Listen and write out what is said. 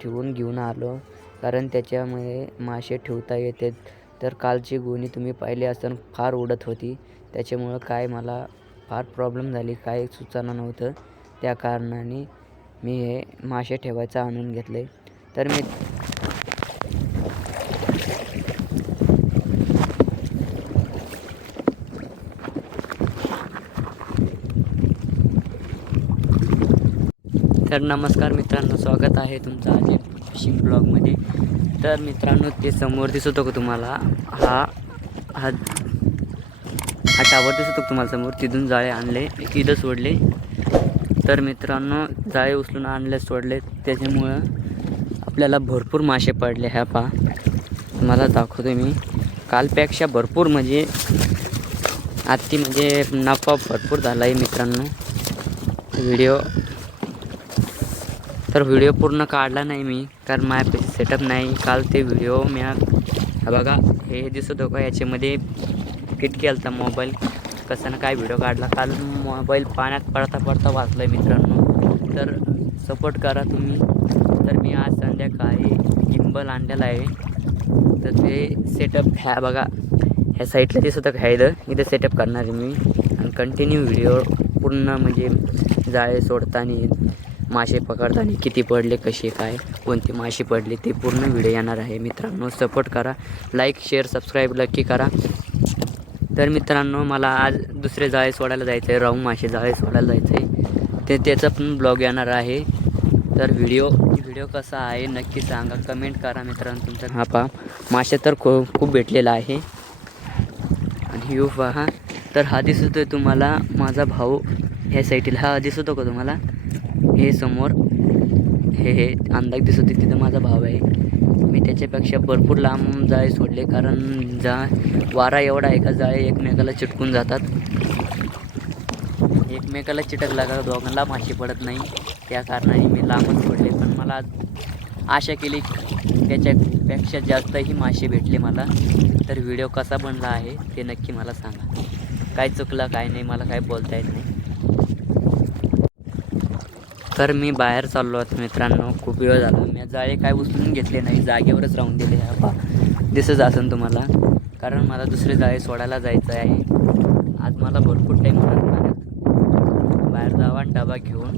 ठेवून घेऊन आलो, कारण त्याच्यामुळे मासे ठेवता येते. तर कालची गोणी तुम्ही पाहिली असताना फार उडत होती, त्याच्यामुळं काय मला फार प्रॉब्लेम झाली, काय सुचना नव्हतं. त्या कारणाने मी हे मासे ठेवायचं आणून घेतले. तर नमस्कार मित्रांनो, स्वागत आहे तुमचं आज फिशिंग ब्लॉगमध्ये. तर मित्रांनो, ते समोर दिसत होतं तुम्हाला, हा टावर दिसत होतं तुम्हाला समोर. तिथून जाळे आणले, इथं सोडले. तर मित्रांनो, जाळे उचलून आणले, सोडले, त्याच्यामुळं आपल्याला भरपूर मासे पडले. ह्या पहा, तुम्हाला दाखवतो मी. कालपेक्षा भरपूर म्हणजे नफा भरपूर झाला आहे मित्रांनो. व्हिडिओ पूर्ण काढला नाही मी, कारण माझ्यापाशी सेटअप नाही. काल ते व्हिडिओ मी बघा, हे दिसत होतं, याच्यामध्ये फिट केला होता मोबाईल. कसा ना काय व्हिडिओ काढला. काल मोबाईल पाण्यात पडता वाचला आहे मित्रांनो. तर सपोर्ट करा तुम्ही. तर मी आज संध्याकाळी गिम्बल आणलेला आहे. तर ते सेटअप ह्या बघा, ह्या साईडला दिसत होतं, इथं सेटअप करणार आहे मी. आणि कंटिन्यू व्हिडिओ पूर्ण म्हणजे जाळे सोडताना, मासे पकडताना किती पडले, कसे काय, कोणते मासे पडले, ते पूर्ण व्हिडिओ येणार आहे मित्रांनो. सपोर्ट करा, लाईक शेअर सबस्क्राईब नक्की करा. तर मित्रांनो, मला आज दुसरे जाळे सोडायला जायचं आहे, राऊंड मासे जाळे सोडायला जायचं आहे. त्याचा पण ब्लॉग येणार आहे. तर व्हिडिओ कसा आहे नक्की सांगा, कमेंट करा मित्रांनो तुमचा. हा पहा, मासे तर खूप भेटलेला आहे. आणि यो पहा, तर हा दिसतो आहे तुम्हाला माझा भाऊ. ह्या साईडला हा दिसतो का तुम्हाला, हे समोर हे अंदाज दिसत होते, तिथं माझा भाव आहे. मी त्याच्यापेक्षा भरपूर लांब जाळे सोडले, कारण वारा एवढा आहे का जाळे एकमेकाला चिटकून जातात. एकमेकाला चिटकला का दोघांना मासे पडत नाही. त्या कारणाने मी लांबच सोडले. पण मला आशा केली त्याच्यापेक्षा जास्तही मासे भेटले मला. तर व्हिडिओ कसा बनला आहे ते नक्की मला सांगा. काय चुकलं काय नाही, मला काय बोलता येत नाही. तर मी बाहेर चाललो होतो मित्रांनो, खूप वेळ झाला. मी जाळे काय उचलून घेतले नाही, जागेवरच राहून दिले. हा दिसत असेल तुम्हाला, कारण मला दुसरे जाळे सोडायला जायचं आहे. आज मला भरपूर टाईम होणार पाण्यात. बाहेर जावा, डबा घेऊन